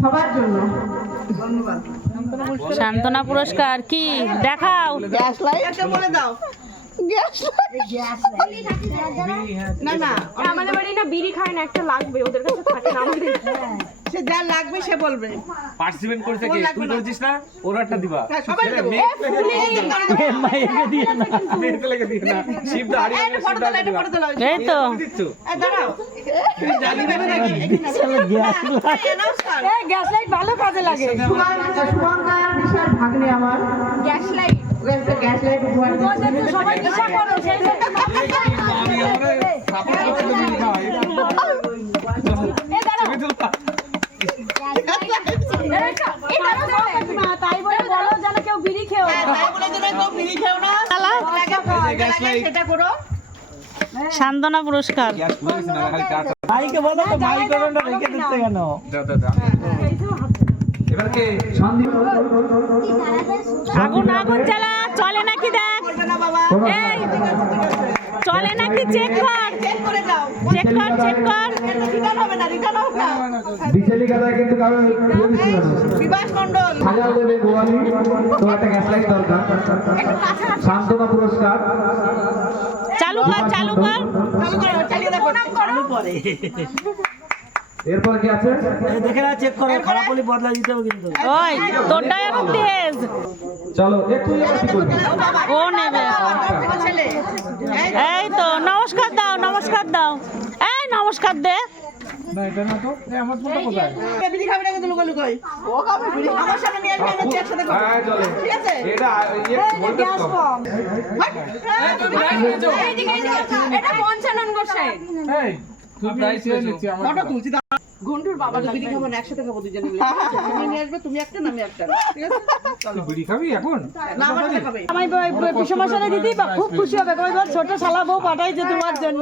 সবার জন্য ধন্যবাদ। সান্ত্বনা পুরস্কার কি দেখাও? গ্যাস লাইট বলে দাও। গ্যাস না না আমাদের বাড়ি না বিড়ি খায় না, একটা লাগবে, ওদের কাছে থাকে না আমাদের। সে যা লাগবে সে বলবে। পার্টিসিপেট করতে কে তুই করছিস না, ওরাটা দিবা সবাই দেব। মেয়েকে দিয়ে না, মেয়েকে লেগে দিয়ে না, শিব দাঁড়ি এই ফটো দাও, এটা ফটো দাও। এই তো দিচ্ছো এই দাঁড়াও। তুমি জানি দেবে নাকি? এই গ্যাস লাইট ভালো কাজে লাগে। শুভঙ্কর বিশাল ভাগ্নে আমার gas light okay gas light উপহার দিচ্ছি। সবাই ইচ্ছা করো সেই তাই বলে বলো যেন কেউ বিড়ি খেও না। তাই বলে যেন কেউ বিড়ি খেও না। সেটা করো। সান্ত্বনা পুরস্কার। ভাইকে বলো তো, ভাই করোনা রেখে দিচ্ছে কেন? এবার কে শান্তি আগুন আগুন জ্বালা, চলে নাকি দেখ। করবে না বাবা। এই চলে নাকি চেক কর, চেক করে যাও। চেক কর, চেক কর। রিটার্ন হবে না, রিটার্ন হবে না। বিচেলি কাদা কিন্তু কারো বিভাস মণ্ডল হাজার দেবে গোয়ালি, তো একটা গ্যাস লাইট দরকার। সান্ত্বনা পুরস্কার চালু কর, চালু কর। চালু করো, চালিয়ে দেখো। পরে এরপর কি আছে? দেখে না, চেক করো, খারাপ হলে বদলা দিতে হবে কিন্তু। ওই তোরটাই আরো তেজ। চলো একটু কি করবি? ও নেবে। তোমার ছেলে এই তো নমস্কার দাও, নমস্কার দাও। এই নমস্কার দে। না এটা না তো, আমার ফোনটা কোথায়? বিড়ি খাবে না কিন্তু লুকোই। ও খাবে বিড়ি। আমার সামনে নিয়ে আসবে, আমি একসাথে খাবো। হ্যাঁ চলে। ঠিক আছে? এটা ভোল্টেজ কম। এটা পঞ্চানন গোসাই এই তুই প্রাইস নিচ্ছি আমার। ফটো তুলছি দাও। ঘন্টুর বাবা বিড়ি খাবো না, একসাথে খাবো দুজনে মিলে। তুমি নিয়ে আসবে, তুমি একটা না আমি একটা। ঠিক আছে? তুই বিড়ি খাবি এখন? না আমার সাথে খাবে। আমি পিসমশালে দিদি খুব খুশি হবে, কই বল ছোট শালা বউ পাঠাইছে তোমার জন্য।